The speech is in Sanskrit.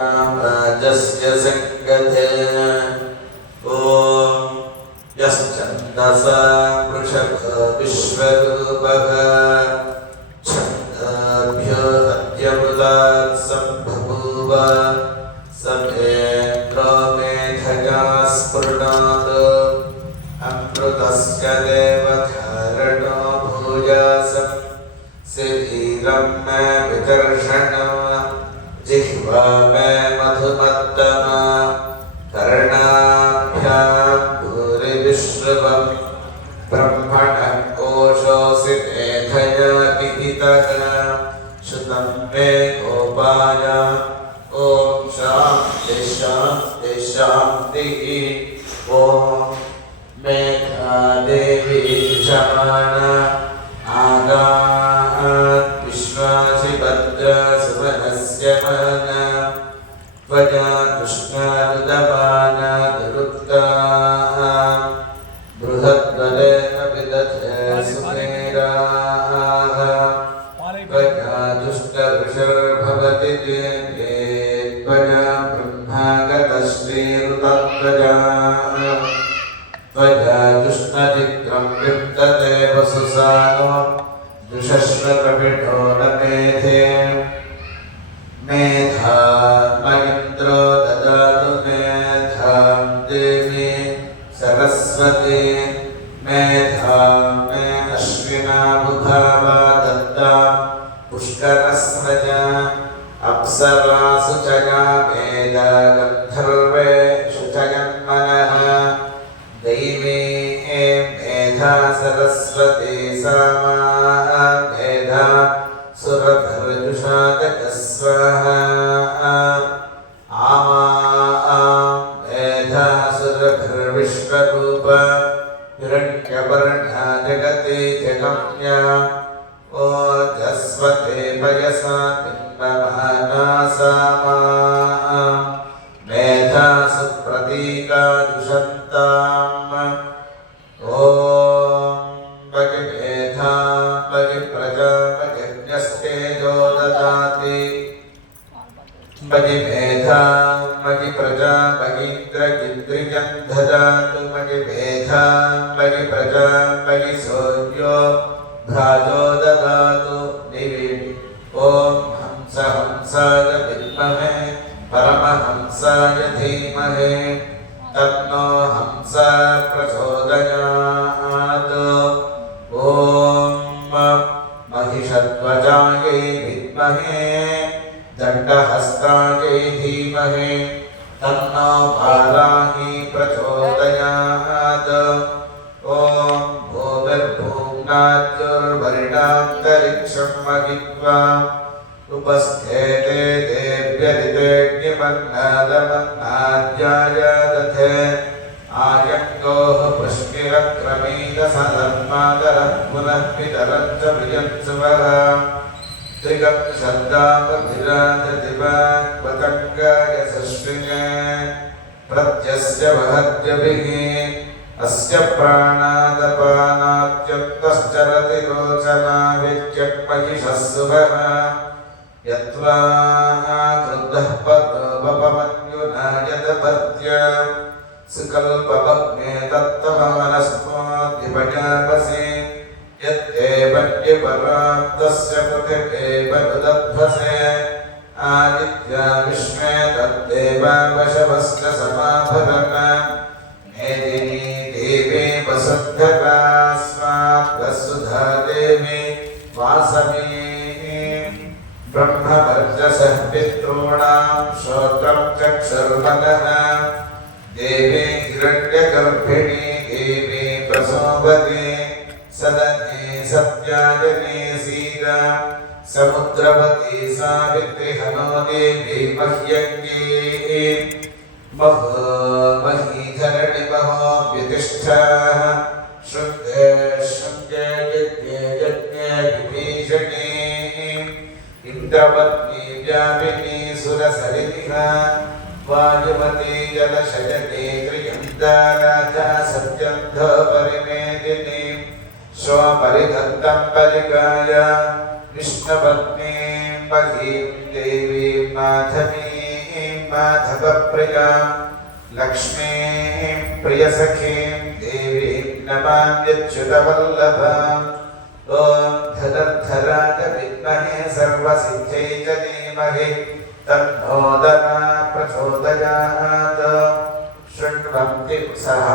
राजस्य संगते ॐ यश्चन्दसा वृषभः विश्वरूपः छन्दाभ्यो अद्यमृतात् सम्बभूव समेन्द्रो मेधया स्फुरणात् अमृतस्य देवधारणो भूयासं शरीरं मे विदर्शनम् जिह्वा मे मधुमत्तमा कर्णाभ्यां भूरिविश्रुवं ब्रह्मणः कोशोऽसि मेधया विहितः श्रुतं मे गोपाय ॐ शान्ति शान्ति शान्तिः ॐ मेधादेवी शमाना आगात् विश्वासि भद्रा सुमनस्य माना त्वया कृष्णानुदमाना दुरुक्ताः बृहद्बलेन विदधे सुमेराः त्वया दुष्टवृषर्भवति देवे त्वया ब्रह्मागतश्रीरुतत्वजाः त्वया दुष्टचित्रं विद्यते वसुसानो दुषश्वकपिठो न मेधे मेधा मयिन्द्रो ददातु मेधां देवी सरस्वती मेधा मे अश्विना बुधावा दत्ता पुष्करस्रजा अप्सरासु च या मेधा गन्धर्वेषु च जन्मनः दैवी मेधा सरस्वती सामा मेधा सुरभर्जुषातकस्वाहा आमा मेधा सुरभर्विश्वरूप हिरण्यवर्णा जगति जगम्या ओजस्वते पयसा बिम्बमाना सामा मेधा सुप्रतीका दुषन्ताम् ॐ भगिमेधा भगिप्रजा भगिन्यस्तेजो ददाति भगिमेधा भगिप्रजा भगीन्द्रगिन्द्रिजं ददातु भगिमेधा भगिप्रजा भगिसूर्यो भ्राजो ददातु दिवि ॐ हंस हंसाय विद्महे परमहंसाय धीमहि तन्नो हंसः प्रचोदयात् ॐ महिषध्वजायै विद्महे दण्डहस्तायै धीमहि तन्नो वाराही प्रचोदयात् ॐ भूमिर्भूम्नाद्युर्वरिणान्तरिक्षं महित्वा उपस्थेते देव्यदितेऽग्निमन्नादमन्नाद्याय दधे आयङ्गोः पुष्किरक्रमीदसधर्मादरः पुनः पितरं च प्रियं सुवः त्रिगं शब्दामभिराजदिवाक्पतङ्गाय सृष्टिने प्रत्यस्य वहत्यभिः अस्य प्राणादपानात्यन्तश्चरति रोचनाभित्यक्महिषः सुवः यत्वा क्रुद्धः पदोपमन्युनायतपत्य सुकल्पभग्ने तत्तमनस्त्वाद्विपजापसि यत्ते वन्यपराप्तस्य पृथिवेव नुदध्वसे आदित्या विश्वे तद्देवावशवश्च समाभरन् मेदिनी देवी वसुन्धरा स्वात्वसुधा देवी वासवी ब्रह्मवर्चसः पितॄणां श्रोत्रं चक्षुर्मनः देवी हिरण्यगर्भिणी देवी प्रसोभते सदने सत्याजने सीता समुद्रवती सावित्री हनो देवी मह्यङ्गी महीधरणि महो व्यतिष्ठाः श्रुते शृङ्गे यज्ञे यज्ञे विभीषणे इन्द्रपत्नी व्यापिनी सुरसरिणिः वायुमती जलशयने त्रियन्ता राजा सत्यन्धो परिमेदिनी स्वपरिधत्तं परिगाय विष्णुपत्नीं महीं देवीं माधवीं माधवप्रियां लक्ष्मीं प्रियसखीं देवीं नमाम्यच्युतवल्लभाम् ॐ धनुर्धराय विद्महे सर्वसिद्ध्यै च धीमहि तन्नो दना प्रचोदयात् शृण्वन्ति सह